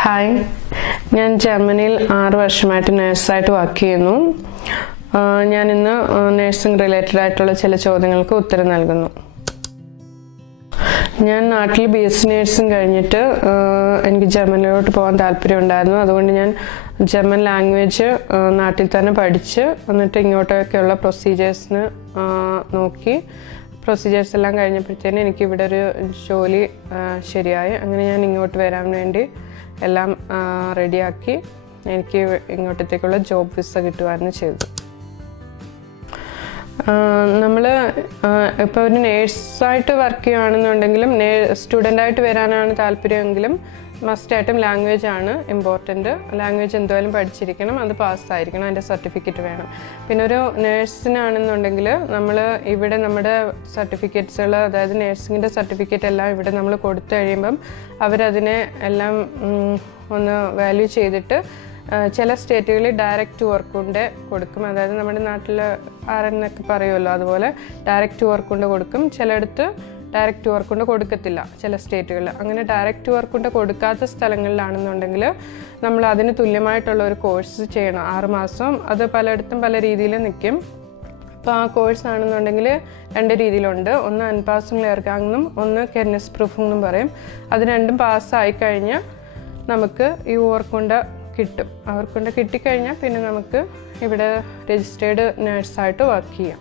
Hi, ഞാൻ ജർമ്മനിയിൽ 6 വർഷമായിട്ട് നഴ്സായിട്ട് വർക്ക് ചെയ്യുന്നു. ഞാനിന്ന് നഴ്സിംഗ് റിലേറ്റഡ് ആയിട്ടുള്ള ചില ചോദ്യങ്ങൾക്ക് ഉത്തരം നൽകുന്നു. ഞാൻ നാട്ടിൽ BSc നഴ്സിംഗ് കഴിഞ്ഞിട്ട് എനിക്ക് ജർമ്മനിയിലോട്ട് പോകാൻ താല്പര്യമുണ്ടായിരുന്നു. അതുകൊണ്ട് ഞാൻ ജർമ്മൻ ലാംഗ്വേജ് നാട്ടിൽ തന്നെ പഠിച്ച് എന്നിട്ട് ഇങ്ങോട്ടൊക്കെയുള്ള പ്രൊസീജിയേഴ്സിന് നോക്കി പ്രൊസീജിയേഴ്സ് എല്ലാം കഴിഞ്ഞപ്പോഴത്തേനും എനിക്ക് ഇവിടെ ഒരു ജോലി ശരിയായി. അങ്ങനെ ഞാൻ ഇങ്ങോട്ട് വരാൻ വേണ്ടി എല്ലാം റെഡിയാക്കി എനിക്ക് ഇങ്ങോട്ടത്തേക്കുള്ള ജോബ് വിസ കിട്ടുവായിരുന്നു ചെയ്തത്. നമ്മൾ ഇപ്പോൾ ഒരു നേഴ്സായിട്ട് വർക്ക് ചെയ്യുകയാണെന്നുണ്ടെങ്കിലും സ്റ്റുഡൻ്റായിട്ട് വരാനാണ് താല്പര്യമെങ്കിലും മസ്റ്റായിട്ടും ലാംഗ്വേജ് ആണ് ഇമ്പോർട്ടൻറ്റ്. ലാംഗ്വേജ് എന്തായാലും പഠിച്ചിരിക്കണം, അത് പാസ്സായിരിക്കണം, അതിൻ്റെ സർട്ടിഫിക്കറ്റ് വേണം. പിന്നെ ഒരു നേഴ്സിനാണെന്നുണ്ടെങ്കിൽ നമ്മൾ ഇവിടെ നമ്മുടെ സർട്ടിഫിക്കറ്റ്സുകൾ, അതായത് നേഴ്സിങ്ങിൻ്റെ സർട്ടിഫിക്കറ്റ് എല്ലാം ഇവിടെ നമ്മൾ കൊടുത്തു കഴിയുമ്പം അവരതിനെ എല്ലാം ഒന്ന് വാല്യൂ ചെയ്തിട്ട് ചില സ്റ്റേറ്റുകളിൽ ഡയറക്റ്റ് വർക്ക് കൊണ്ട് കൊടുക്കും. അതായത് നമ്മുടെ നാട്ടിൽ ആരെന്നൊക്കെ പറയുമല്ലോ, അതുപോലെ ഡയറക്റ്റ് വർക്ക് കൊണ്ട് കൊടുക്കും. ചിലയിടത്ത് ഡയറക്റ്റ് വർക്ക് കൊണ്ട് കൊടുക്കത്തില്ല ചില സ്റ്റേറ്റുകളിൽ. അങ്ങനെ ഡയറക്റ്റ് വർക്ക് കൊണ്ട് കൊടുക്കാത്ത സ്ഥലങ്ങളിലാണെന്നുണ്ടെങ്കിൽ നമ്മൾ അതിന് തുല്യമായിട്ടുള്ള ഒരു കോഴ്സ് ചെയ്യണം, 6 മാസം. അത് പലയിടത്തും പല രീതിയിൽ നിൽക്കും. അപ്പോൾ ആ കോഴ്സ് ആണെന്നുണ്ടെങ്കിൽ 2 രീതിയിലുണ്ട്. ഒന്ന് അൻപാസിംഗ് ലെയർക്കാങ്ങെന്നും ഒന്ന് കെർനിസ് പ്രൂഫിംഗ് എന്നും പറയും. അത് രണ്ടും പാസ്സായി കഴിഞ്ഞാൽ നമുക്ക് ഈ വർക്ക് കൊണ്ട് കിട്ടും. അവർക്കൊണ്ട് കിട്ടിക്കഴിഞ്ഞാൽ പിന്നെ നമുക്ക് ഇവിടെ രജിസ്റ്റേർഡ് നേഴ്സായിട്ട് വർക്ക് ചെയ്യാം.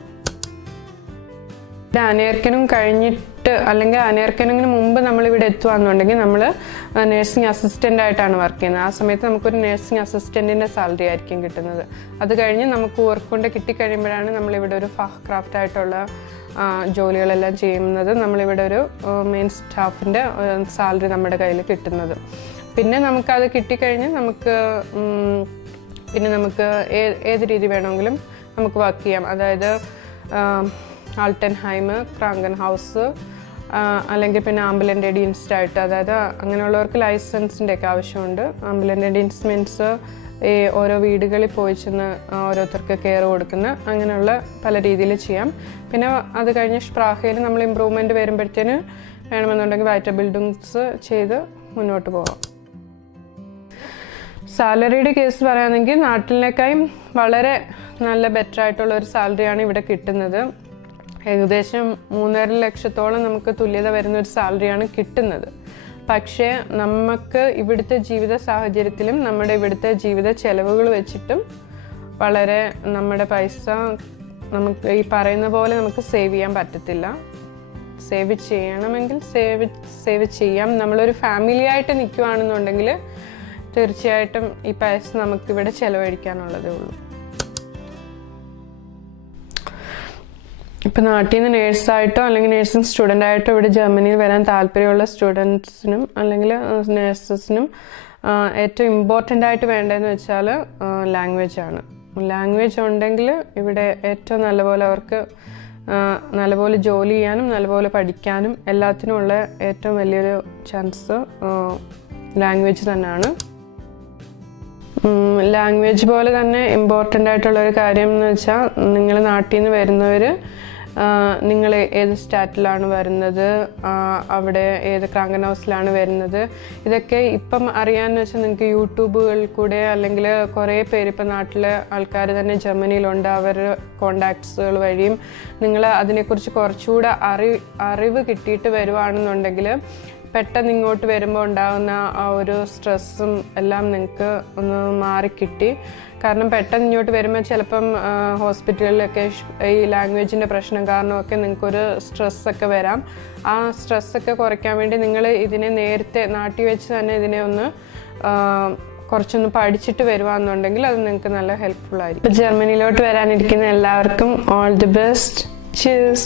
അനേർക്കനും കഴിഞ്ഞിട്ട് അല്ലെങ്കിൽ അനേർക്കനിങ്ങിന് മുമ്പ് നമ്മളിവിടെ എത്തുകയാണെന്നുണ്ടെങ്കിൽ നമ്മൾ നേഴ്സിംഗ് അസിസ്റ്റൻ്റ് ആയിട്ടാണ് വർക്ക് ചെയ്യുന്നത്. ആ സമയത്ത് നമുക്കൊരു നേഴ്സിംഗ് അസിസ്റ്റൻറ്റിൻ്റെ സാലറി ആയിരിക്കും കിട്ടുന്നത്. അത് കഴിഞ്ഞ് നമുക്ക് വർക്ക് കൊണ്ട് കിട്ടിക്കഴിയുമ്പോഴാണ് നമ്മളിവിടെ ഒരു ഫാഹ് ക്രാഫ്റ്റ് ആയിട്ടുള്ള ജോലികളെല്ലാം ചെയ്യുന്നത്. നമ്മളിവിടെ ഒരു മെയിൻ സ്റ്റാഫിൻ്റെ സാലറി നമ്മുടെ കയ്യിൽ കിട്ടുന്നത്. പിന്നെ നമുക്കത് കിട്ടിക്കഴിഞ്ഞ് നമുക്ക് ഏത് രീതി വേണമെങ്കിലും നമുക്ക് വർക്ക് ചെയ്യാം. അതായത് ആൾട്ടൻഹൈം, ക്രാങ്കൻ ഹൗസ്, അല്ലെങ്കിൽ പിന്നെ ആംബുലൻ്റ് ഡീൻസ്റ്റായിട്ട്, അതായത് അങ്ങനെയുള്ളവർക്ക് ലൈസൻസിൻ്റെയൊക്കെ ആവശ്യമുണ്ട്. ആംബുലൻ്റ് ഡീൻസ് മീൻസ് ഈ ഓരോ വീടുകളിൽ പോയി ചെന്ന് ഓരോരുത്തർക്ക് കെയർ കൊടുക്കുന്ന അങ്ങനെയുള്ള പല രീതിയിൽ ചെയ്യാം. പിന്നെ അത് കഴിഞ്ഞ് സ്പ്രാഹയിൽ നമ്മൾ ഇമ്പ്രൂവ്മെൻറ്റ് വരുമ്പോഴത്തേന് വേണമെന്നുണ്ടെങ്കിൽ വൈറ്റൽ ബിൽഡിങ്സ് ചെയ്ത് മുന്നോട്ട് പോകാം. സാലറിയുടെ കേസ് പറയുകയാണെങ്കിൽ നാട്ടിലേക്കായും വളരെ നല്ല ബെറ്റർ ആയിട്ടുള്ള ഒരു സാലറിയാണ് ഇവിടെ കിട്ടുന്നത്. ഏകദേശം 3.5 ലക്ഷത്തോളം നമുക്ക് തുല്യത വരുന്ന ഒരു സാലറിയാണ് കിട്ടുന്നത്. പക്ഷേ നമുക്ക് ഇവിടുത്തെ ജീവിത സാഹചര്യത്തിലും നമ്മുടെ ഇവിടുത്തെ ജീവിത ചെലവുകൾ വെച്ചിട്ടും വളരെ നമ്മുടെ പൈസ നമുക്ക് ഈ പറയുന്ന പോലെ നമുക്ക് സേവ് ചെയ്യാൻ പറ്റത്തില്ല. സേവ് ചെയ്യണമെങ്കിൽ സേവ് ചെയ്യാം. നമ്മളൊരു ഫാമിലി ആയിട്ട് നിൽക്കുകയാണെന്നുണ്ടെങ്കിൽ തീർച്ചയായിട്ടും ഈ പൈസ നമുക്കിവിടെ ചിലവഴിക്കാനുള്ളതേ ഉള്ളൂ. ഇപ്പം നാട്ടിൽ നിന്ന് നേഴ്സായിട്ടോ അല്ലെങ്കിൽ നേഴ്സിംഗ് സ്റ്റുഡൻ്റായിട്ടോ ഇവിടെ ജർമ്മനിയിൽ വരാൻ താല്പര്യമുള്ള സ്റ്റുഡൻസിനും അല്ലെങ്കിൽ നേഴ്സസിനും ഏറ്റവും ഇമ്പോർട്ടൻ്റ് ആയിട്ട് വേണ്ടതെന്ന് വെച്ചാൽ ലാംഗ്വേജാണ്. ലാംഗ്വേജ് ഉണ്ടെങ്കിൽ ഇവിടെ ഏറ്റവും നല്ലപോലെ അവർക്ക് നല്ലപോലെ ജോലി ചെയ്യാനും നല്ലപോലെ പഠിക്കാനും എല്ലാത്തിനുമുള്ള ഏറ്റവും വലിയൊരു ചാൻസ് ലാംഗ്വേജ് തന്നെയാണ്. ലാംഗ്വേജ് പോലെ തന്നെ ഇമ്പോർട്ടൻ്റ് ആയിട്ടുള്ളൊരു കാര്യം എന്ന് വെച്ചാൽ നിങ്ങൾ നാട്ടിൽ നിന്ന് വരുന്നവർ നിങ്ങൾ ഏത് സ്റ്റാറ്റിലാണ് വരുന്നത്, അവിടെ ഏത് ക്രാങ്കൻ ഹൗസിലാണ് വരുന്നത്, ഇതൊക്കെ ഇപ്പം അറിയാമെന്ന് വെച്ചാൽ നിങ്ങൾക്ക് യൂട്യൂബുകളിൽ കൂടെ അല്ലെങ്കിൽ കുറേ പേര് ഇപ്പം നാട്ടിലെ ആൾക്കാർ തന്നെ ജർമ്മനിയിലുണ്ട്. അവരുടെ കോണ്ടാക്ട്സുകൾ വഴിയും നിങ്ങൾ അതിനെക്കുറിച്ച് കുറച്ചുകൂടെ അറിവ് കിട്ടിയിട്ട് വരുവാണെന്നുണ്ടെങ്കിൽ പെട്ടെന്ന് ഇങ്ങോട്ട് വരുമ്പോൾ ഉണ്ടാകുന്ന ആ ഒരു സ്ട്രെസ്സും എല്ലാം നിങ്ങൾക്ക് ഒന്ന് മാറിക്കിട്ടി. കാരണം പെട്ടെന്ന് ഇങ്ങോട്ട് വരുമ്പോൾ ചിലപ്പം ഹോസ്പിറ്റലിലൊക്കെ ഈ ലാംഗ്വേജിൻ്റെ പ്രശ്നം കാരണമൊക്കെ നിങ്ങൾക്കൊരു സ്ട്രെസ്സൊക്കെ വരാം. ആ സ്ട്രെസ്സൊക്കെ കുറയ്ക്കാൻ വേണ്ടി നിങ്ങൾ ഇതിനെ നേരത്തെ നാട്ടിൽ വെച്ച് തന്നെ ഇതിനെ ഒന്ന് കുറച്ചൊന്ന് പഠിച്ചിട്ട് വരുവാണെന്നുണ്ടെങ്കിൽ അത് നിങ്ങൾക്ക് നല്ല ഹെൽപ്ഫുൾ ആയിരിക്കും. ജർമ്മനിയിലോട്ട് വരാനിരിക്കുന്ന എല്ലാവർക്കും ഓൾ ദി ബെസ്റ്റ്. ചീസ്.